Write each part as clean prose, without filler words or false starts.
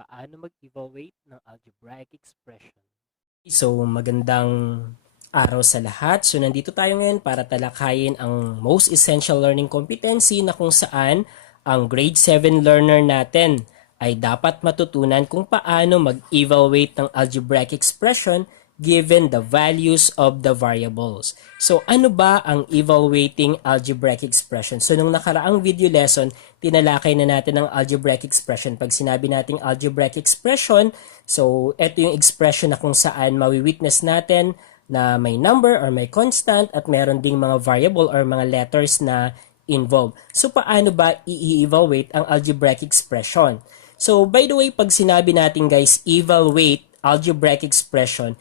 Paano mag-evaluate ng algebraic expression? So, magandang araw sa lahat. So, nandito tayo ngayon para talakayin ang most essential learning competency na kung saan ang grade 7 learner natin ay dapat matutunan kung paano mag-evaluate ng algebraic expression given the values of the variables. So, ano ba ang evaluating algebraic expression? So, nung nakaraang video lesson, tinalakay na natin ang algebraic expression. Pag sinabi nating algebraic expression, so, ito yung expression na kung saan mawi-witness natin na may number or may constant at meron ding mga variable or mga letters na involved. So, paano ba i-evaluate ang algebraic expression? So, by the way, pag sinabi natin guys, evaluate algebraic expression,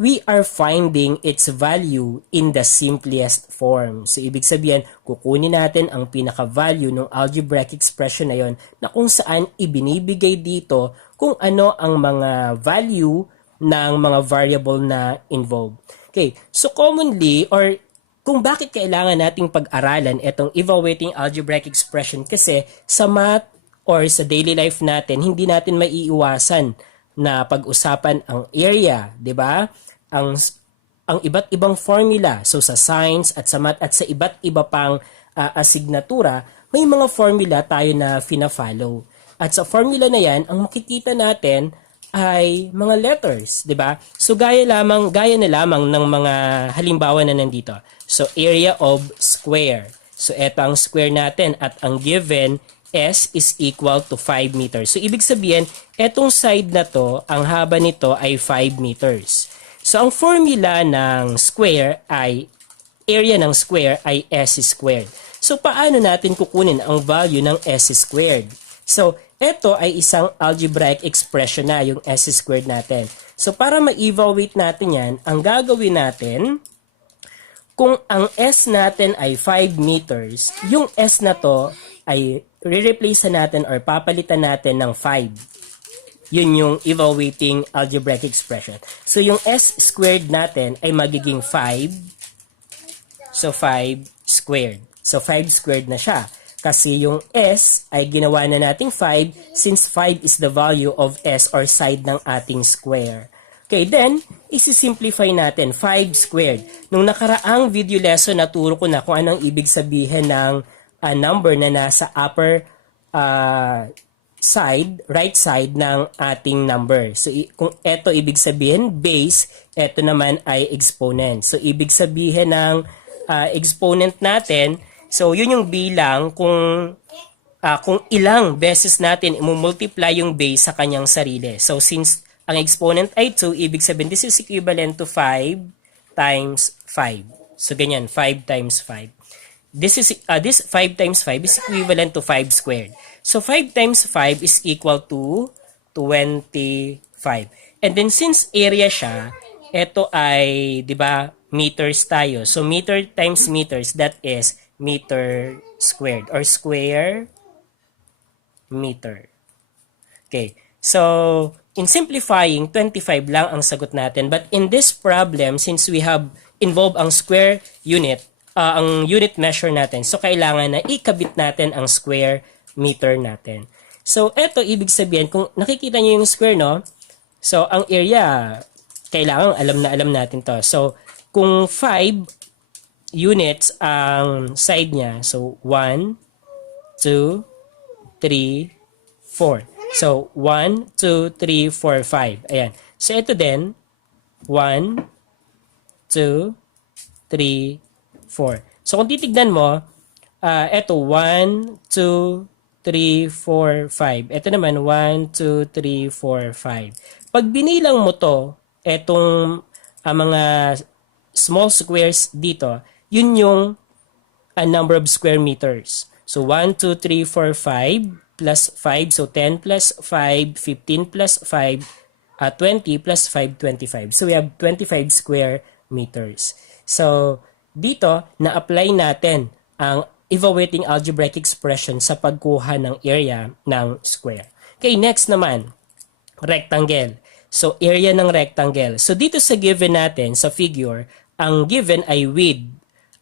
we are finding its value in the simplest form. So, ibig sabihin, kukunin natin ang pinaka-value ng algebraic expression na yon na kung saan ibinibigay dito kung ano ang mga value ng mga variable na involved. Okay, so commonly, or kung bakit kailangan nating pag-aralan itong evaluating algebraic expression kasi sa math or sa daily life natin, hindi natin maiiwasan na pag-usapan ang area, 'di ba? Ang iba't ibang formula. So sa science at sa math at sa iba't iba pang asignatura, may mga formula tayo na fina-follow. At sa formula na 'yan, ang makikita natin ay mga letters, 'di ba? So gaya na lamang ng mga halimbawa na nandito. So area of square. So eto ang square natin at ang given S is equal to 5 meters. So ibig sabihin, etong side na to, ang haba nito ay 5 meters. So ang formula ng square ay, area ng square ay S squared. So paano natin kukunin ang value ng S squared? So ito ay isang algebraic expression na yung S squared natin. So para ma-evaluate natin yan, ang gagawin natin, kung ang S natin ay 5 meters, yung S na to ay re-replace natin or papalitan natin ng 5. Yun yung evaluating algebraic expression. So, yung S squared natin ay magiging 5. So, 5 squared. So, 5 squared na siya. Kasi yung S ay ginawa na nating 5 since 5 is the value of S or side ng ating square. Okay, then, isi-simplify natin 5 squared. Nung nakaraang video lesson, naturo ko na kung anong ibig sabihin ng number na nasa upper side, right side ng ating number. So, kung ito ibig sabihin base, ito naman ay exponent. So, ibig sabihin ng exponent natin, so yun yung bilang kung ilang beses natin i-multiply yung base sa kanyang sarili. So, since ang exponent ay 2, ibig sabihin this is equivalent to 5 times 5. So, ganyan, 5 times 5. This 5 times 5 is equivalent to 5 squared. So 5 times 5 is equal to 25. And then since area siya, ito ay, 'di ba, meters tayo. So meter times meters, that is meter squared or square meter. Okay. So in simplifying, 25 lang ang sagot natin. But in this problem, since we have involved ang square unit, ang unit measure natin, so kailangan na ikabit natin ang square meter natin. So, eto ibig sabihin, kung nakikita nyo yung square, no? So, ang area, kailangan alam natin to. So, kung 5 units ang side niya, so 1, 2, 3, 4. So, 1, 2, 3, 4, 5. Ayan. So, ito din, 1, 2, 3, 4. So, kung titignan mo, eto 1, 2, 3, 4, 5. Ito naman, 1, 2, 3, 4, 5. Pag binilang mo to, etong mga small squares dito, yun yung number of square meters. So, 1, 2, 3, 4, 5 plus 5. So, 10 plus 5, 15 plus 5, 20 plus 5, 25. So, we have 25 square meters. So, dito, na-apply natin ang evaluating algebraic expression sa pagkuha ng area ng square. Okay, next naman, rectangle. So, area ng rectangle. So, dito sa given natin, sa figure, ang given ay width.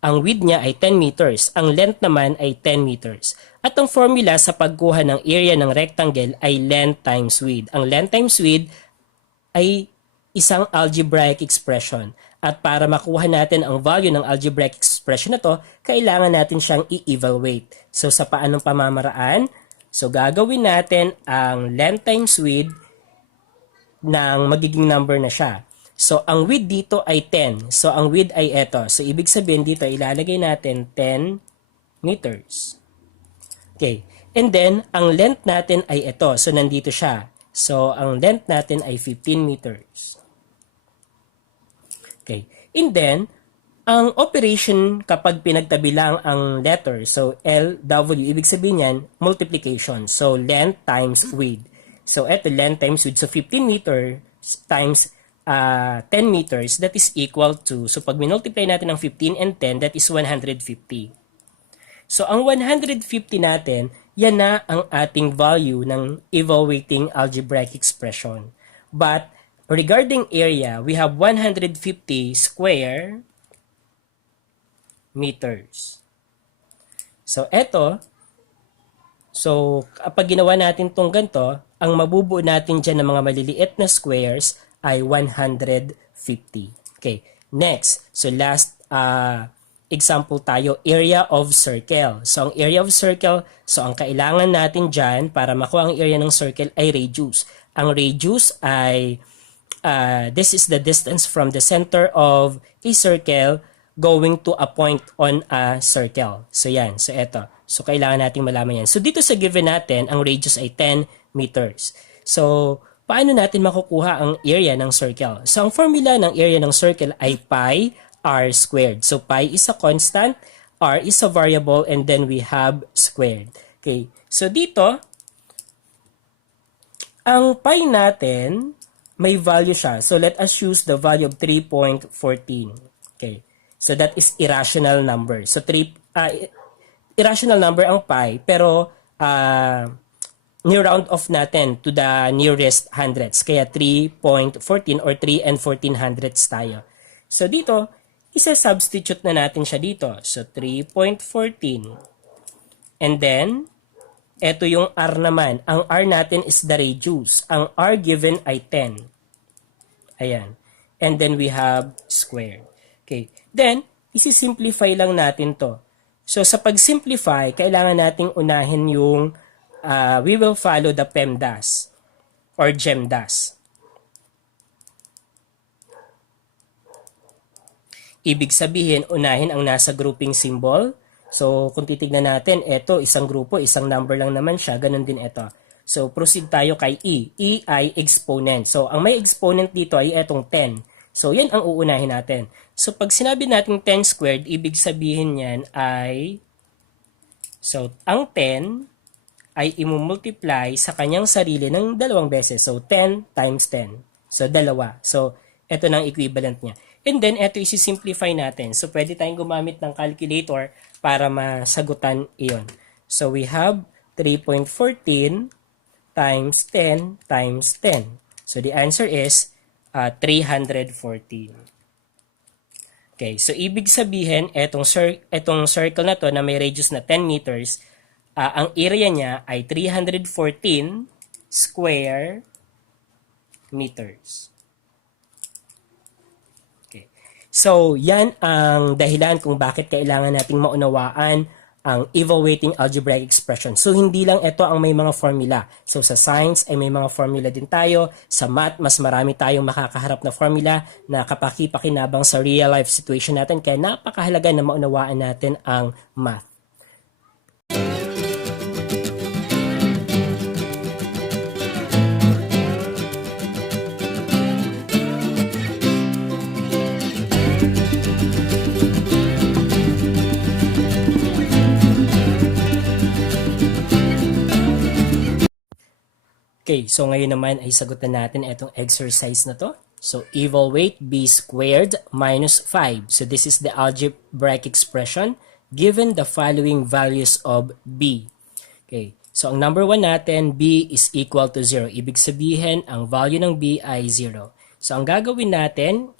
Ang width niya ay 10 meters. Ang length naman ay 10 meters. At ang formula sa pagkuha ng area ng rectangle ay length times width. Ang length times width ay isang algebraic expression. At para makuha natin ang value ng algebraic expression na to, kailangan natin siyang i-evaluate. So sa paanong pamamaraan? So gagawin natin ang length times width ng magiging number na siya. So ang width dito ay 10. So ang width ay ito. So ibig sabihin dito ilalagay natin 10 meters. Okay. And then ang length natin ay ito. So nandito siya. So ang length natin ay 15 meters. Okay. And then ang operation kapag pinagtabi lang ang letter, so LW, ibig sabihin yan, multiplication. So length times width. So ito, length times width. So 15 meters times 10 meters, that is equal to, so pag minultiply natin ng 15 and 10, that is 150. So ang 150 natin, yan na ang ating value ng evaluating algebraic expression. But regarding area, we have 150 square meters. So eto, so kapag ginawa natin tong ganito, ang mabubuo natin dyan ng mga maliliit na squares ay 150. Okay, next. So last example tayo, area of circle. So ang area of circle, so ang kailangan natin dyan para makuha ang area ng circle ay radius. Ang radius ay, this is the distance from the center of a circle going to a point on a circle. So yan, so eto. So kailangan nating malaman yan. So dito sa given natin, ang radius ay 10 meters. So paano natin makukuha ang area ng circle? So ang formula ng area ng circle ay pi r squared. So pi is a constant, r is a variable, and then we have squared. Okay, so dito, ang pi natin, may value siya. So let us use the value of 3.14. Okay, so that is irrational number. So irrational number ang pi, pero ni-round off natin to the nearest hundreds. Kaya 3.14 or 3 and 14 hundredths tayo. So dito, isa-substitute na natin siya dito. So 3.14. And then, eto yung r naman. Ang r natin is the radius. Ang r given ay 10. Ayan. And then we have squared. Okay. Then, isi-simplify lang natin to. So sa pag-simplify, kailangan nating unahin yung we will follow the PEMDAS or GEMDAS. Ibig sabihin, unahin ang nasa grouping symbol. So, kung titignan natin, ito, isang grupo, isang number lang naman siya, ganun din ito. So, proceed tayo kay E. E ay exponent. So, ang may exponent dito ay itong 10. So, yan ang uunahin natin. So, pag sinabi natin 10 squared, ibig sabihin yan ay, so, ang 10 ay imumultiply sa kanyang sarili ng dalawang beses. So, 10 times 10. So, dalawa. So, ito na ang equivalent niya. And then, ito isi-simplify natin. So, pwede tayong gumamit ng calculator para masagutan iyon. So, we have 3.14 times 10 times 10. So, the answer is 314. Okay, so ibig sabihin, etong circle na to na may radius na 10 meters, ang area niya ay 314 square meters. Okay. So, yan ang dahilan kung bakit kailangan nating maunawaan ang evaluating algebraic expression. So, hindi lang ito ang may mga formula. So, sa science ay may mga formula din tayo. Sa math, mas marami tayong makakaharap na formula na kapaki-pakinabang sa real life situation natin. Kaya napakahalaga na maunawaan natin ang math. Okay, so ngayon naman ay sagutan natin itong exercise na to. So, evaluate b squared minus 5. So, this is the algebraic expression given the following values of b. Okay, so ang number 1 natin, b is equal to 0. Ibig sabihin, ang value ng b ay 0. So, ang gagawin natin,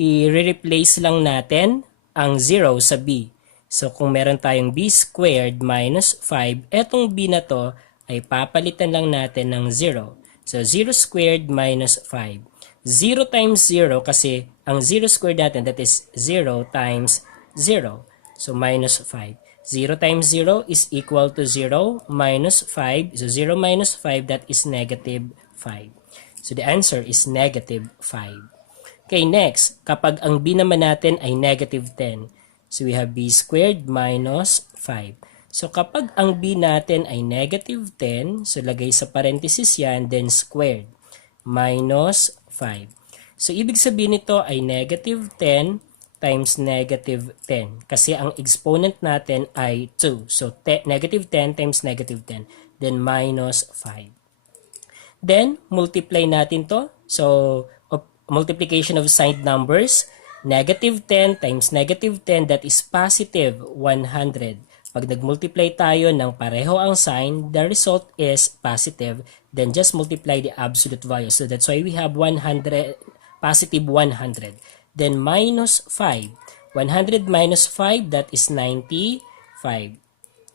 i-replace lang natin ang 0 sa b. So kung meron tayong b squared minus 5, etong b na to ay papalitan lang natin ng 0. So 0 squared minus 5. 0 times 0 kasi ang 0 squared natin, that is 0 times 0. So minus 5. 0 times 0 is equal to 0 minus 5. So 0 minus 5, that is negative 5. So the answer is negative 5. Okay, next, kapag ang b naman natin ay negative 10. So we have b squared minus 5. So kapag ang b natin ay negative 10, so lagay sa parenthesis yan, then squared, minus 5. So ibig sabihin nito ay negative 10 times negative 10. Kasi ang exponent natin ay 2. So negative 10 times negative 10, then minus 5. Then, multiply natin to. So, multiplication of signed numbers. Negative 10 times negative 10, that is positive 100. Pag nag-multiply tayo ng pareho ang sign, the result is positive. Then, just multiply the absolute value. So, that's why we have 100, positive 100. Then, minus 5. 100 minus 5, that is 95.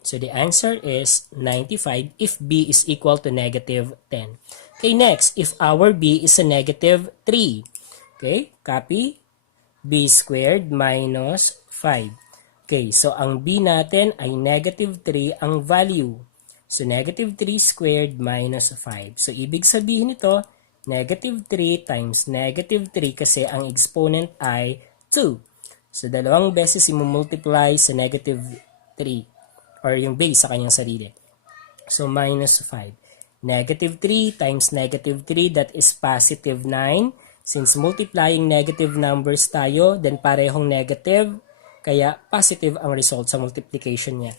So the answer is 95 if b is equal to negative 10. Okay, next, if our b is a negative 3. Okay, copy b squared minus 5. Okay, so ang b natin ay negative 3 ang value. So negative 3 squared minus 5. So ibig sabihin nito, negative 3 times negative 3 kasi ang exponent ay 2. So dalawang beses i-multiply sa negative 3. Or yung base sa kanyang sarili. So, minus 5. Negative 3 times negative 3, that is positive 9. Since multiplying negative numbers tayo, then parehong negative, kaya positive ang result sa multiplication niya.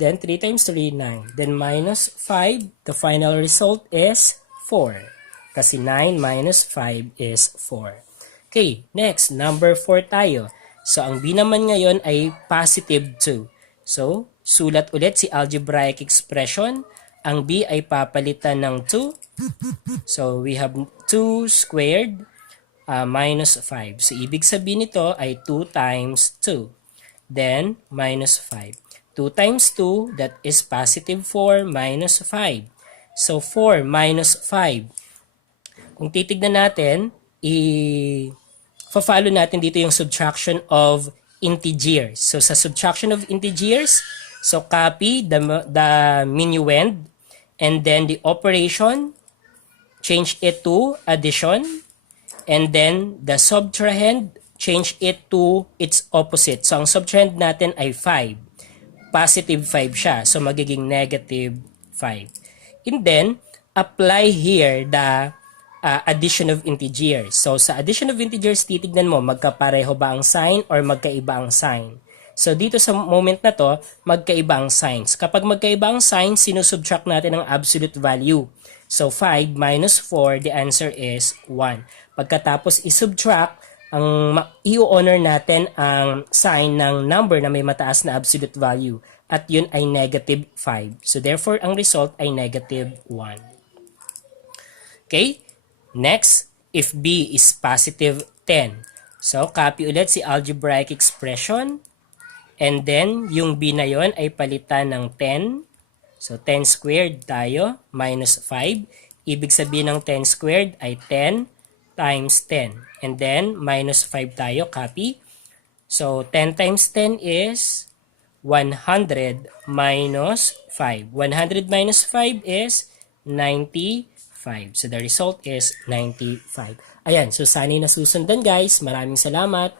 Then, 3 times 3, 9. Then, minus 5, the final result is 4. Kasi 9 minus 5 is 4. Okay, next, number 4 tayo. So, ang b naman ngayon ay positive 2. So, sulat ulit si algebraic expression. Ang b ay papalitan ng 2. So, we have 2 squared minus 5. So, ibig sabihin nito ay 2 times 2. Then, minus 5. 2 times 2, that is positive 4 minus 5. So, 4 minus 5. Kung titignan natin, follow natin dito yung subtraction of integers. So, sa subtraction of integers, so copy the minuend, and then the operation, change it to addition, and then the subtrahend, change it to its opposite. So, ang subtrahend natin ay 5. Positive 5 siya. So, magiging negative 5. And then, apply here the addition of integers. So, sa addition of integers, titignan mo, magkapareho ba ang sign or magkaiba ang sign. So, dito sa moment na to, magkaiba ang signs. Kapag magkaiba ang signs, sinusubtract natin ang absolute value. So, 5 minus 4, the answer is 1. Pagkatapos isubtract, ang i-honor natin ang sign ng number na may mataas na absolute value. At yun ay negative 5. So, therefore, ang result ay negative 1. Okay? Next, if b is positive 10. So, copy ulit si algebraic expression. And then, yung b na yon ay palitan ng 10. So, 10 squared tayo, minus 5. Ibig sabihin ng 10 squared ay 10 times 10. And then, minus 5 tayo, copy. So, 10 times 10 is 100 minus 5. 100 minus 5 is 95. So, the result is 95. Ayan, so sana nasusundan guys. Maraming salamat.